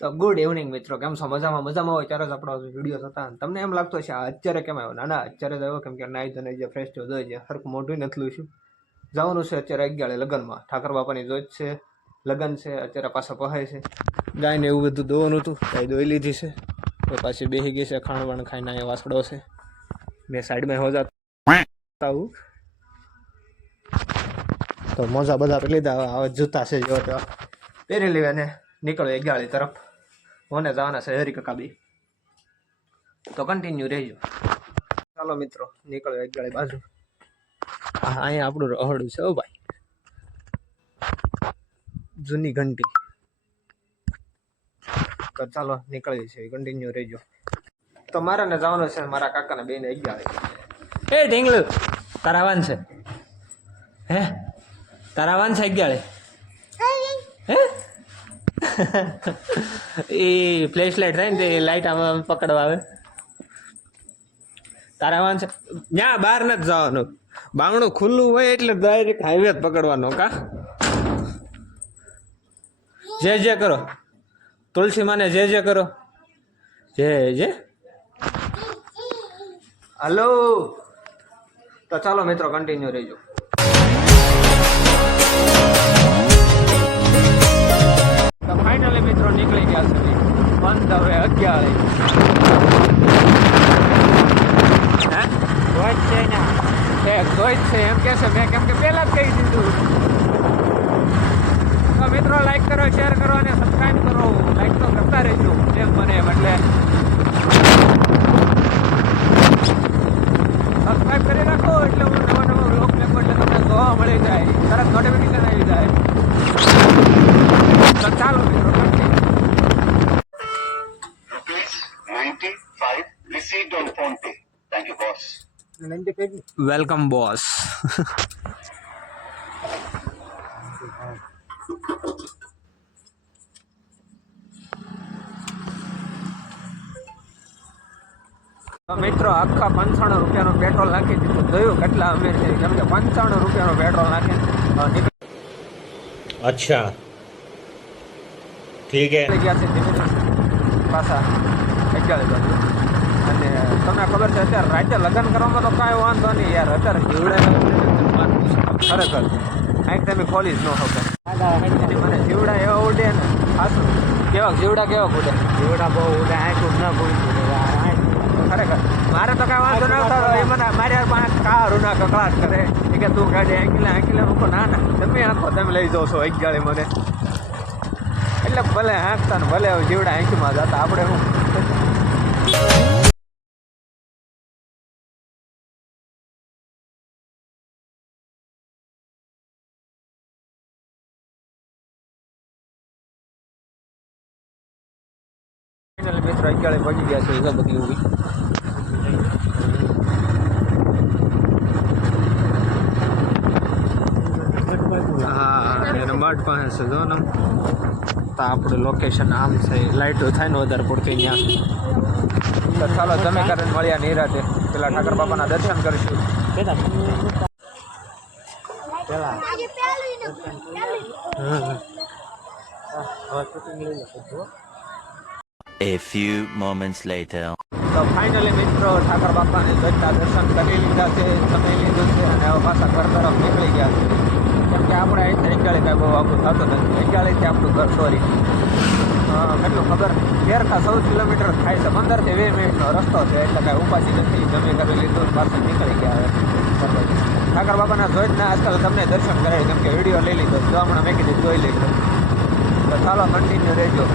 તો good evening મિત્રો, કેમ છો? મજામાં મજામાં હોય ત્યારે જ આપણો વીડિયો થતા તમને એમ લાગતો છે અત્યારે કેમ આવ્યો? ના ના, અત્યારે જ આવ્યો, કેમ કે નાઈ ધોને જે ફ્રેશ જો જોઈએ છે હરખું મોઢું નથી છું જવાનું છે અત્યારે અગિયાર લગ્નમાં. ઠાકર બાપાની જોત છે, લગ્ન છે, અત્યારે પાછા પહાય છે. ગાયને એવું બધું દોવાનું હતું ગાય દોઈ લીધી છે. તો પાછી બેસી ગઈ છે, ખાણ વાણ ખાઈને અહીંયા વાસડો છે. મેં સાઈડમાં હોજા આવું તો મોજા બધા લીધા હવે જૂતા છે જેવા તેવા પહેરી લેવા ને નીકળો અગિયાળી તરફ. મને જવાના છે હરી કકાબી તો કન્ટિન્યુ રહેજો. ચાલો મિત્રો, નીકળ્યો ગાડી બાજુ. હા અહીંયા આપણું રહોડું છે ઓ ભાઈ. જૂની ઘંટી. તો ચાલો નીકળીએ છીએ કન્ટિન્યુ રહેજો. તો મારે ને જવાનું છે, મારા કાકાને બેને અગિયાળી એ ઢીંગલું, તારા વાન છે. હે? તારા વાન છે અગિયાળી હે એ ફ્લેશ લાઇટ થાય ને તે લાઇટ આમાં પકડવા આવે. તારા વાન છે બહાર નથી જવાનું. બામણું ખુલ્લું હોય એટલે ડાયરેક્ટ હાઈવે જ પકડવાનો, કા? જે જે કરો. તુલસી માને જે જે કરો. જે જે. હલો. તો ચાલો મિત્રો કન્ટિન્યુ રહેજો. ફાઇનલી મિત્રો નીકળી ગયા છે બંધ હવે અગિયાર હે રોજ છે ને છે જોઈ જ છે એમ કે છે મેં કેમ કે પહેલા જ કહી દીધું તો મિત્રો લાઈક કરો શેર કરો અને સબસ્ક્રાઇબ કરો લાઈક તો કરતા રહેજો જેમ મને એમ એટલે સબસ્ક્રાઇબ કરી રાખો એટલે હું નવા નવા બ્લોગ મેં એટલે તમને જોવા મળી જાય. તરત નોટિફિકેશન આવી જાય. તો ચાલો મિત્રો વેલકમ rupees મિત્રો આખા પંચાણું રૂપિયાનું પેટ્રોલ નાખી દીધું. જોયું કેટલા અમીર છે કેમ કે પંચાણું રૂપિયાનું પેટ્રોલ નાખી. અચ્છા. ઠીક છે. ગયા છે ધીમે પાછા અગિયાર અને તમને ખબર છે અત્યારે રાતે લગ્ન કરવામાં તો કાંઈ વાંધો નહીં યાર. અત્યારે જીવડા ખરેખર. કાંઈક તમે ખોલી જ ન શકો. મને જીવડા એવા ઉડે ને. ખાસું કેવા જીવડા કેવા ઉડે? જીવડા બહુ ઉડે આંખ ના ભૂલ ખરેખર. મારે તો કાંઈ વાંધો ન થતો એ મને મારી પાંચ કારું ના કકડાટ કરે. એ કે તું ગાડી આંકીલે આંકીલે હું ના ના તમે આંખો તમે લઈ જાઓ છો એક ગાડી મને. એટલે ભલે હાંકતા ને ભલે જીવડા આંખીમાં જતા આપણે હું? ફાઇનલી મિત્રો અગિયાર પહોંચી ગયા છે એ બધી ઊભી હા મઠ પાસે છે જો ને. તો આપણું લોકેશન આમ છે લાઇટો થાય ને વધારે પડતી ત્યાં તો ચાલો તમે કરીને મળ્યા નિરાતે પેલા ઠાકર બાબાના દર્શન કરીશું. પેલા. હવે શૂટિંગ લઈ લો A few moments later. તો ફાઇનલી મિત્રો ઠાકર બાપાને જોઈતા દર્શન કરી લીધા છે સમય લીધું છે અને હવે પાછા ઘર તરફ નીકળી ગયા છે. કેમ કે આપણે અહીંથી અગિયાળી કાંઈ બહુ આખું થતું નથી. અગિયાળીથી આપણું ઘર સોરી કેટલું ખબર? તેરથી ચૌદ કિલોમીટર થાય છે, પંદરથી વીસ મિનિટનો રસ્તો છે, એટલે કાંઈ ઉપાસી નથી. જમી કરી લીધું પાછું નીકળી ગયા હવે. ઠાકર બાપાના જોઈજના આજકાલ તમને દર્શન કરાવી કેમ કે વીડિયો લઈ લીધો, જો હમણાં મેં કીધું જોઈ લીધું તો ચાલો કન્ટિન્યુ રહેજો.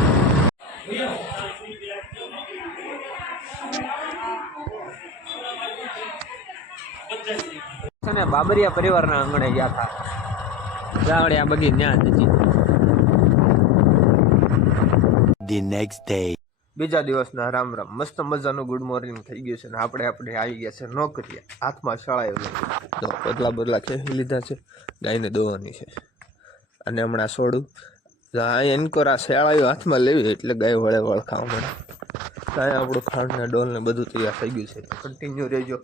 છે ને બાબરિયા પરિવારના આંગણે ગયા હતા. જાવડે આ બગી ન્યા જજી ધી નેક્સ્ટ ડે બીજા દિવસના રામ રામ. મસ્ત મજાનું ગુડ મોર્નિંગ થઈ ગયું છે ને આપણે આપણે આવી ગયા છે નોકરીએ. હાથમાં શાળાએ તો બદલા બદલા છે લીધા છે. ગાયને દોવાની છે. અને હમણાં છોડું એનકોરા શેળાયું હાથમાં લેવી એટલે ગાય વળે વળખાવા મળે. ત્યાં આપણું ખાંડ ને ડોલ ને બધું તૈયાર થઈ ગયું છે. કન્ટિન્યુ રહેજો.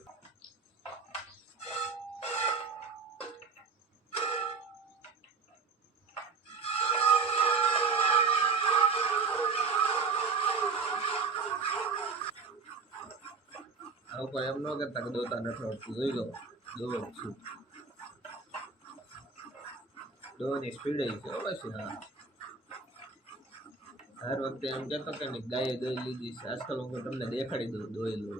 લોકો એમ ન કરતા કે દોતા નથી આવડતું. જોઈ લો દો જ છું દોની સ્પીડ છે, હો પછી હા. હર વખતે એમ કહેતો કે ગાયે દોઈ લીધી છે. આજકાલ હું તમને દેખાડી દઉં દોઈ લઉં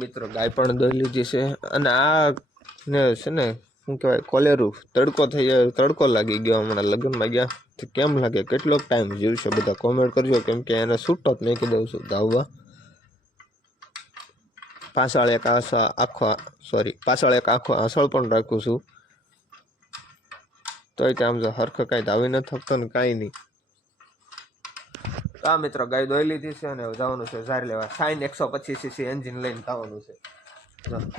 મિત્રો ગાય પણ દોઈ લીધી છે. અને આ ને છે ને, શું કહેવાય, કોલેરું તડકો થઈ ગયો, તડકો લાગી ગયો હમણાં લગ્નમાં ગયા. તો કેમ લાગે? કેટલોક ટાઈમ જીવશે બધા? કોમેન્ટ કરજો, કેમ કે એને છૂટો જ મેં દઉં છું ધાવવા પાછળ એક આશા આખો સોરી પાછળ એક આખો આસળ પણ રાખું છું. તોય કે આમ જો હરખ કાંઈ ધાવી ન થકતો ને કાંઈ નહીં. તો આ મિત્રો ગાય દોઈ લીધી છે અને જવાનું છે ઝાર લેવા. સાઈન એકસો પચીસ સીસી એન્જિન લઈને જવાનું છે.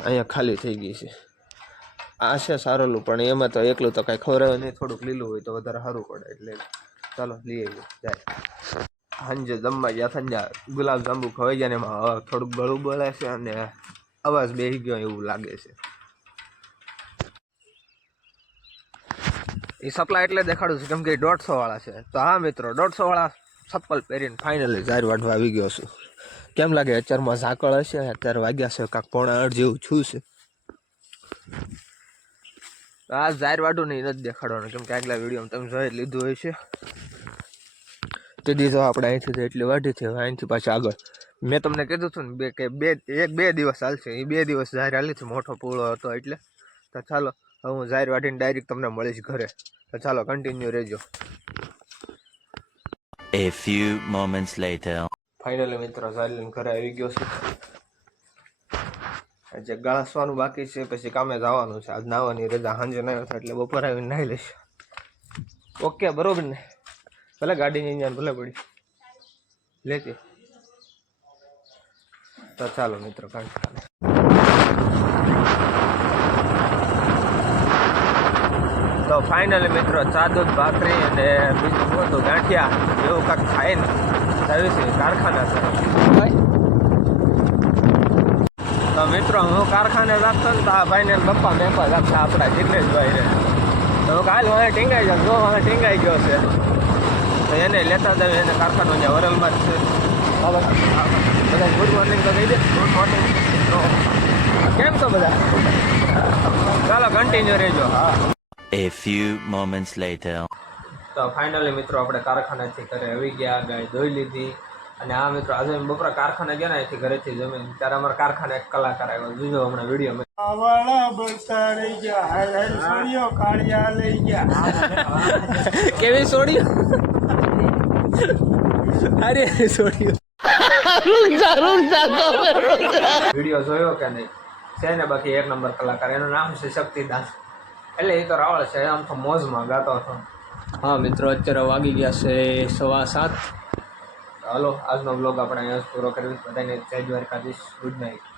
અહીંયા ખાલી થઈ ગઈ છે. આ છે સારેલું, પણ એમાં તો એકલું તો કાંઈ ખવડાવે નહીં, થોડુંક લીલું હોય તો વધારે સારું પડે એટલે ચાલો, લઈ આવીએ, જાય. સાંજે જમવા ગયા સંજા ગુલાબ જાંબુ ખવાઈ ગયા ને એમાં થોડુંક ગળું બોલે છે અને અવાજ બેસી ગયો એવું લાગે છે. એ સપ્લાય એટલે દેખાડું છું, કેમ કે દોઢસો વાળા છે. તો હા મિત્રો, દોઢસો વાળા ચપ્પલ પહેરીને ફાઇનલી ઝાર વાઢવા આવી ગયો છું. કેમ લાગે અત્યારમાં ઝાકળ હશે? અત્યારે વાગ્યા છે, કાંક પોણા આઠ જેવું છું છે. આ ઝાર વાઢું નહીં, નથી દેખાડવાનું. કેમ કે આગલા વિડીયોમાં તમે જોઈ લીધું હોય છે. તે દીધો આપણે અહીંથી એટલી વાઢી છે અહીંથી પાછા આગળ. મેં તમને કીધું હતું ને, બે કે બે, એક બે દિવસ હાલશે. એ બે દિવસ ઝાર હાલી છે, મોટો પૂળો હતો એટલે. તો ચાલો, હવે હું ઝાર વાઢીને ડાયરેક્ટ તમને મળીશ ઘરે. તો ચાલો કન્ટિન્યુ રહેજો. A few moments later. Finally મિત્રો સાયલન ઘરે આવી ગયો છે. આજે ગાળસવાનું બાકી છે, પછી કામે જવાનું છે. આજ નાવાની રજા સાંજે નહીં થાય એટલે બપોર આવીને નાહી લઈશ. ઓકે, બરોબર ને? ભલે ગાડીની અહીંયા ભલે પડી. લેતી. તો ચાલો, મિત્રો, કાંઈ તો ફાઇનલી મિત્રો ચા દૂધ ભાખરી અને બીજું શું હતું? ગાંઠિયા એવું કાંઈક ખાઈને થયું છે કારખાના તરફ. તો મિત્રો હું કારખાને રાખતો ને તો આ ભાઈને ગપ્પા મેપા રાખતા આપણા જિગ્નેશભાઈ રે તો હું કાલ વાંહે ટીંગાઈ જાઉં જો વાંહે ટીંગાઈ ગયો છે. તો એને લેતા જાવ એને કારખાનો અહીંયા વરલમાં જ છે. બધા ગુડ મોર્નિંગ તો કહી દે. ગુડ મોર્નિંગ કેમ છો બધા? ચાલો કન્ટિન્યુ રહેજો. હા. A few moments later. તો ફાઇનલી મિત્રો આપણે કારખાનાથી ઘરે આવી ગયા ગાય ધોઈ લીધી. અને આ મિત્રો આજે બપોરે કારખાને ગયા ને અહીંથી ઘરેથી જમીન. ત્યારે અમારા કારખાને એક કલાકાર આવ્યો. જોજો હમણાં વીડિયો કેવી સોડ્યું? અરે સોડ્યું. વીડિયો જોયો કે નહીં? છે ને બાકી એક નંબર કલાકાર. એનું નામ છે શક્તિદાસ. એટલે એ તો રાવળ છે આમ તો મોજમાં ગાતો હતો. હા મિત્રો અત્યારે વાગી ગયા છે સવા સાત. હાલો આજનો બ્લોગ આપણે અહીંયા પૂરો કરીશ બધાને જય દ્વારકાધીશ. Good night